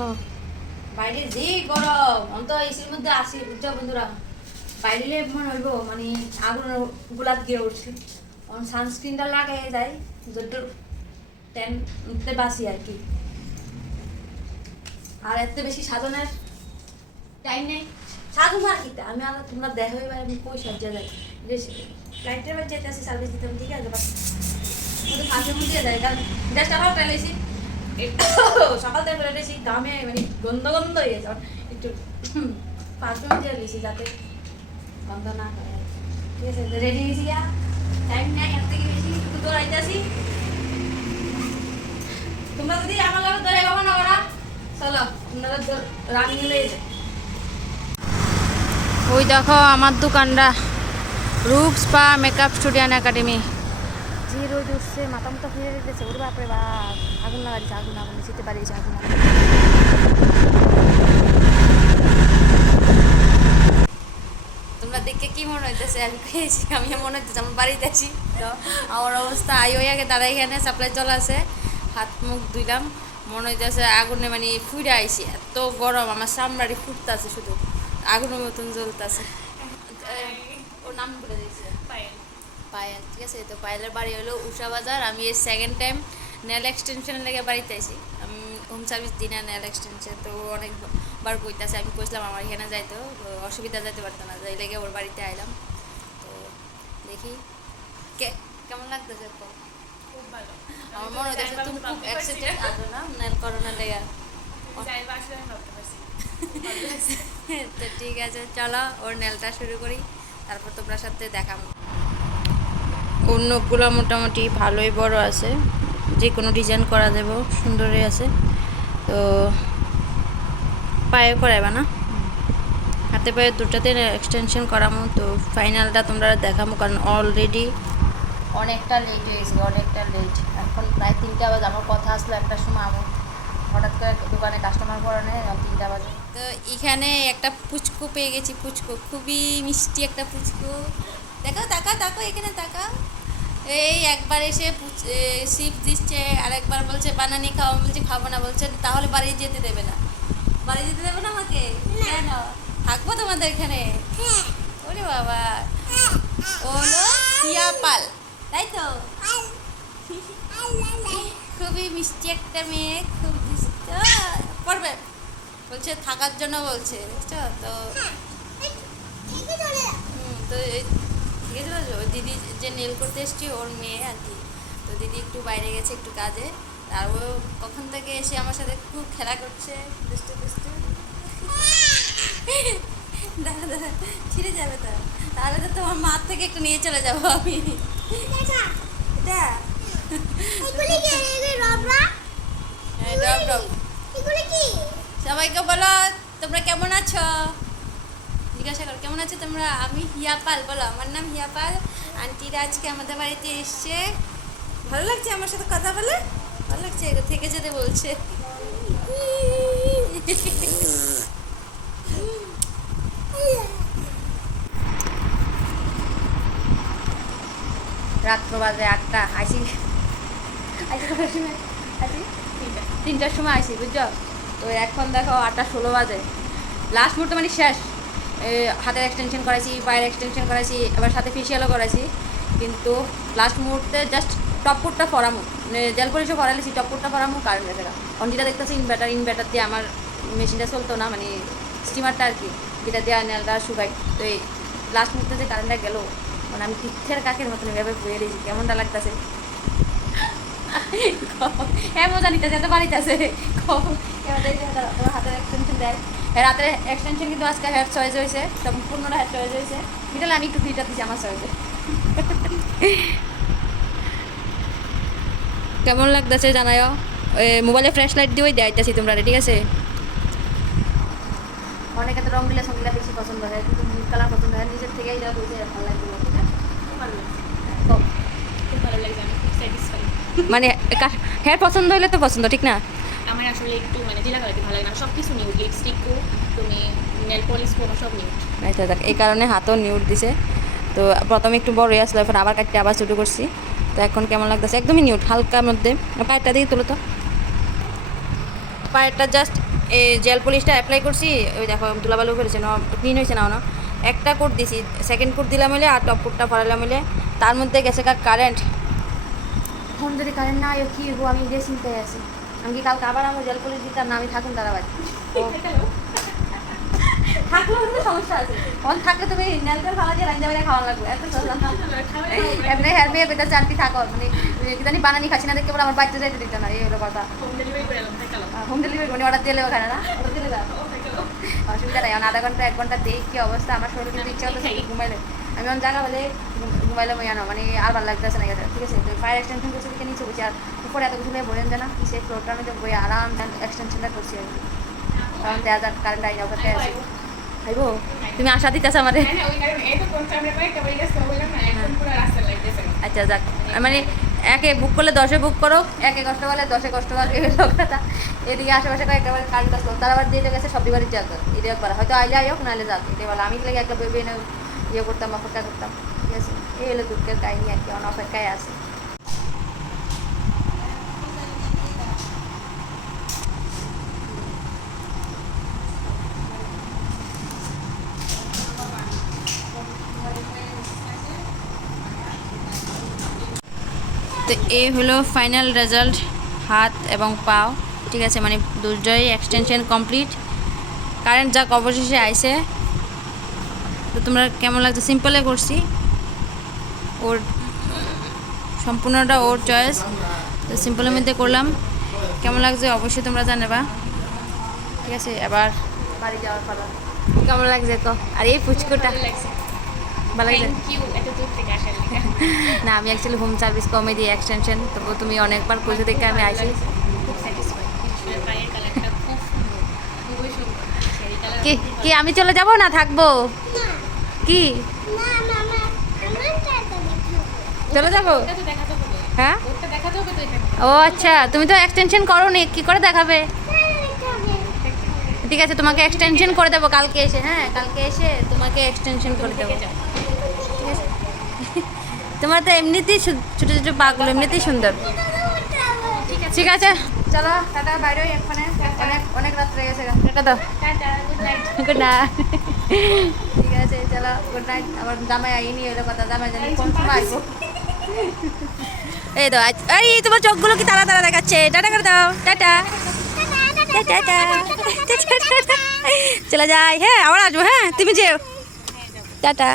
দেখো বাইরে যে গরম আমি তো এসির মধ্যে আসি বুঝছো বন্ধুরা বাইরে মনে হইব মানে আগুন গোলাপ দিয়ে উঠছে সানস্ক্রিনটা লাগাই যায় যত টেন উঠতে বাসি আর কি আর এত বেশি সাজানোর টাইম নেই সাধু মার্কিতে আমি আর তোমরা দেখো এবার আমি কই সাজা যাই ফ্লাইটের বাড়ি যেতে আসি সার্ভিস দিতাম ঠিক আছে বাট ফাঁসে মুটিয়ে যায় কারণ জাস্ট আবার টাইলেছি সকাল থেকে বেরোতে সেই দামে মানে গন্ধ গন্ধ হয়ে গেছে একটু পারফিউম দিয়ে দিয়েছি যাতে গন্ধ না করে ঠিক আছে রেডি হয়েছি টাইম নেই এর থেকে বেশি একটু দৌড়াইতে আসি তোমরা যদি আমার লোক দৌড়ে কখনো করা চলো আপনারা রানিং লয়ে যায় ওই দেখো আমার দোকানটা রূপ স্পা মেকআপ স্টুডিও একাডেমি যে রোদ উঠছে মাথা মতো ফিরে দিতেছে ওর বাপরে বাপ আগুন লাগা দিচ্ছে আগুন আগুন যেতে পারিয়েছে আগুন তোমরা দেখে কি মনে হইতেছে আমি খেয়েছি আমি মনে হইতেছে আমার বাড়িতে আছি তো আমার অবস্থা আই হয়ে আগে দাঁড়াই এখানে সাপ্লাই জল আছে হাত মুখ ধুইলাম মনে হইতেছে আগুনে মানে ফুইরে আইছি এত গরম আমার চামড়াটি ফুটতে আছে শুধু আগুনের মতন জ্বলতেছে ওর নাম বলে দিয়েছে পায়েল ঠিক আছে তো পায়েলের বাড়ি হলো উষা বাজার আমি এই সেকেন্ড টাইম নেল এক্সটেনশনের লেগে বাড়িতে আইছি আমি হোম সার্ভিস দিই না নেল এক্সটেনশন তো অনেকবার কইতাছে আমি কইছিলাম আমার এখানে যাইতো অসুবিধা যাইতে পারতো না যাই লেগে ওর বাড়িতে আইলাম তো দেখি কেমন লাগতেছে খুব ভালো আমার মনে হচ্ছে তুমি খুব এক্সাইটেড আছো না নেল করোনার লেগে তো ঠিক আছে চলো ওর নেলটা শুরু করি তারপর তোমরা সাথে দেখাবো ওর নখগুলো মোটামুটি ভালোই বড় আছে যে কোনো ডিজাইন করা দেবো সুন্দরই আছে তো পায়ে করাইবা না হাতে পায়ে দুটাতে এক্সটেনশন করামো তো ফাইনালটা তোমরা দেখাবো কারণ অলরেডি অনেকটা লেট হয়ে গেছে অনেকটা লেট এখন প্রায় 3টা বাজে আমার কথা আসলো একটা সময় আমার হঠাৎ করে দোকানে কাস্টমার পড়া নেই 3টা বাজে তো এখানে একটা পুচকু পেয়ে গেছি পুচকু খুবই মিষ্টি একটা পুচকু দেখো তাকা তাকো এখানে তাকা এই একবার এসে সিপ দিচ্ছে আর একবার বলছে বানানি খাওয়া বলছে খাবো না বলছে তাহলে বাড়ি যেতে দেবে না বাড়ি যেতে দেবে না আমাকে কেন থাকবো তোমাদের এখানে ওরে বাবা হলো হিয়া পাল তাই তো খুবই মিষ্টি একটা মেয়ে খুব পড়বে বলছে থাকার জন্য বলছে বুঝছো তো তো ঠিক আছে ওই দিদি যে নেল করতে এসছি ওর মেয়ে আর কি তো দিদি একটু বাইরে গেছে একটু কাজে আর ও কখন থেকে এসে আমার সাথে খুব খেলা করছে দুষ্টু দুষ্টু দাঁড়া দাঁড়া ছিঁড়ে যাবে তো তাহলে তো তোমার মার থেকে একটু নিয়ে চলে যাবো আমি এটা সবাইকে বলো তোমরা কেমন আছো জিজ্ঞাসা করো কেমন আছো তোমরা আমি হিয়া পাল বলো আমার নাম হিয়া পাল আন্টিরা আজকে আমাদের বাড়িতে এসছে ভালো লাগছে আমার সাথে কথা বলে ভালো লাগছে থেকে যেতে বলছে রাত্র বাজে 8টা আসি কটার সময় আসি 3টার সময় আসি বুঝছো তো এখন দেখো 8:16 বাজে লাস্ট মুহূর্তে মানে শেষ হাতের এক্সটেনশন করাইছি পায়ের এক্সটেনশন করাইছি আবার সাথে ফেসিয়ালও করাইছি কিন্তু লাস্ট মুহূর্তে জাস্ট টপকুটটা ফরামো মানে জেল পলিশও ফরাইছি টপকুটটা ফরামো কারেন্ট গেছে এখন যেটা দেখতেছি ইনভার্টার দিয়ে আমার মেশিনটা চলতো না মানে স্টিমারটা আর কি যেটা দেওয়া নেলটা শুকাই তো এই লাস্ট মুহূর্তে যে কারেন্টটা গেল মানে আমি পিঠের কাকের মতন এভাবে বয়ে দিয়েছি কেমনটা লাগতেছে হ্যাঁ মজা নিতেছে এত বাড়িতে আছে হাতের এক্সটেনশন দেয় রাতের এক্সটেনশন কিন্তু আজকে হেড চয়েস হয়েছে সম্পূর্ণটা হেড চয়েস হয়েছে বিকেলে আমি একটু ফিটা দিচ্ছি আমার চয়েসে কেমন লাগতেছে জানাও মোবাইলে ফ্ল্যাশ লাইট দিয়েই দেখাইতেছি তোমরা ঠিক আছে অনেকে তো রঙিলা সঙ্গিলা বেশি পছন্দ হয় কিন্তু নীল কালার পছন্দ হয় নিজের থেকেই যা বলছে ভালো লাগবে মানে হেয়ার পছন্দ হলে তো পছন্দ ঠিক না আমার আসলে একটু মানে জিলা কালারটি ভালো লাগে না সব কিছু নিউড লিপস্টিকও তুমি নেল পলিশ কোনো সব নিউড আচ্ছা দেখ এই কারণে হাতও নিউড দিছে তো প্রথমে একটু বড় হয়ে আসলো এখন আবার কাটতে আবার ছোটো করছি তো এখন কেমন লাগতেছে একদমই নিউড হালকার মধ্যে পায়েরটা দিয়ে তুলো তো পায়েরটা জাস্ট এই জেল পলিশটা অ্যাপ্লাই করছি, ওই দেখো ধুলাবালু করেছে না, ক্লিন হয়েছে না, একটা কোট দিছি, সেকেন্ড কোট দিলাম হলে আর টপ কোটটা ফরালাম হলে, তার মধ্যে গেছে কারেন্ট। এখন যদি কারেন্ট না হয় কী হবো, আমি ইয়ে চিন্তায় আছি। আমি কি কালকে আবার আমার জেল পলিশ দিতাম না, আমি থাকুন তারা বাড়ি থাকলেও কিন্তু সমস্যা আছে, তখন থাকলে তুমি নেলতেল খাওয়া দিয়ে রান্না বাড়ি খাওয়া লাগবে, এত চললাম না এমনি হেয়ার মেয়ে বেটার চানটি থাকো, মানে কি জানি বানানি খাচ্ছি না দেখতে বলে আমার বাচ্চা যাইতে দিত না, এই হলো কথা। হোম ডেলিভারি মানে অর্ডার দিলে ওখানে না, অর্ডার দিলে অসুবিধা নাই। আধা ঘন্টা 1 ঘন্টা দেখি কি অবস্থা, আমার শরীরে কিন্তু ইচ্ছা হতো ঘুমাইলে, আমি অন জায়গা হলে ঘুমাইলে ময়ানো, মানে আর ভালো লাগতেছে না গেছে, ঠিক আছে। তো ফায়ার এক্সটেনশন করছি দিকে নিচে বসে, আর উপরে এত কিছু বলেন যে না সেই ফ্লোরটার মধ্যে বই আরাম এক্সটেনশনটা করছি আর কি, কারণ দেওয়া যাক কারেন্ট আইনা অপেক্ষায় আছে। আইবো তুমি আশা দিতেছ আমারে, আচ্ছা যাক, মানে একে বুক করলে 10-এ বুক করো, একে কষ্ট বলে 10-এ কষ্ট বলে, কথা। এদিকে আশেপাশে কয়েকটা বার কাজ কাজ করো, তারা আবার দিয়ে গেছে সব দিবারই যাক, এটা একবার হয়তো আইলে আইক নাহলে যাক, এটা বলো। আমি লাগে একটা বেবি এনে ইয়ে করতাম, অপেক্ষা করতাম, ঠিক আছে। এই হলো দুঃখের কাহিনী আর কি, অপেক্ষায় আছে। তো এই হলো ফাইনাল রেজাল্ট, হাত এবং পাও, ঠিক আছে, মানে দুটোই এক্সটেনশন কমপ্লিট। কারেন্ট যাক অবশেষে আইছে। তো তোমরা কেমন লাগছে? সিম্পলে করছি, ওর সম্পূর্ণটা ওর চয়েস, তো সিম্পলের মধ্যে করলাম। কেমন লাগছে অবশ্যই তোমরা জানাবা, ঠিক আছে। এবার বাড়ি যাওয়ার পালা, কেমন লাগছে তো? আর এই ফুচকুটা ভালো লাগছে না? আমি actually home service comedy extension, তবু তুমি অনেকবার কইছো দেখে আমি আইছি। কি কি আমি চলে যাব না থাকবো? কি চলে যাব? হ্যাঁ, ও আচ্ছা, তুমি তো এক্সটেনশন করো নি, কি করে দেখাবে? ঠিক আছে, তোমাকে এক্সটেনশন করে দেবো কালকে এসে, হ্যাঁ কালকে এসে তোমাকে এক্সটেনশন করে দেবো, ঠিক আছে। তোমার তো এমনিতেই ছোটো ছোটো পাগুলো এমনিতেই সুন্দর, ঠিক আছে। চলো টাটা, বাইরে এখানে অনেক অনেক রাত হয়ে গেছে, টাটা দাও, গুড নাইট, ঠিক আছে চলো গুড নাইট। আমার জামাই আইনি এলো কথা, জামাই জানি কোন সময় আইবো। এই তো এই তোমার চোখগুলো কি তারা তারা দেখাচ্ছে, টাটা করে দাও, টাটা টাটা, চলে যাই, হ্যাঁ আবার আসবো, হ্যাঁ তুমি যেও, টাটা।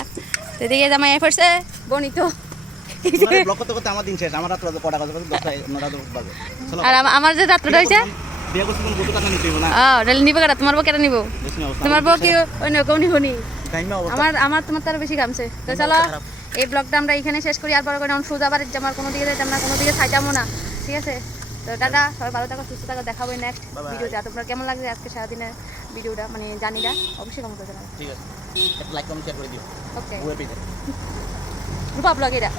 তো এদিকে জামাই আই পড়ছে, বনি তো ব্লক করতে করতে আমার দিন শেষ, আমার রাত কটা বাজে? 10টায় 9টা বাজে। আর আমার যে রাত্রটা হয়েছে, বিয়ে করতে কোনো টাকা নিতে হবে না, রেল নিবে কেটা? তোমার বউ কেটা নিবো? তোমার বউ কি অন্য কৌনি হনি? টাইমে অবস্থা আমার আমার তোমার তার বেশি কামছে। তো চলো এই ব্লগটা আমরা এখানে শেষ করি, আর বড় করে সোজা বাড়ির আমার কোনো দিকে যাইতাম না, কোনো দিকে খাইতামও না, ঠিক আছে। তো টাটা, সবাই ভালো থাকো, সুস্থ থাকো, দেখাবো নেক্সট ভিডিওতে। আর তোমরা কেমন লাগছে আজকে সারাদিনের ভিডিওটা, মানে জানিরা অবশ্যই কমেন্ট করে জানাবে, ঠিক আছে। একটা লাইক কমেন্ট শেয়ার করে দিও। ওকে, ওয়ে পেজে রূপা ব্লগ এটা।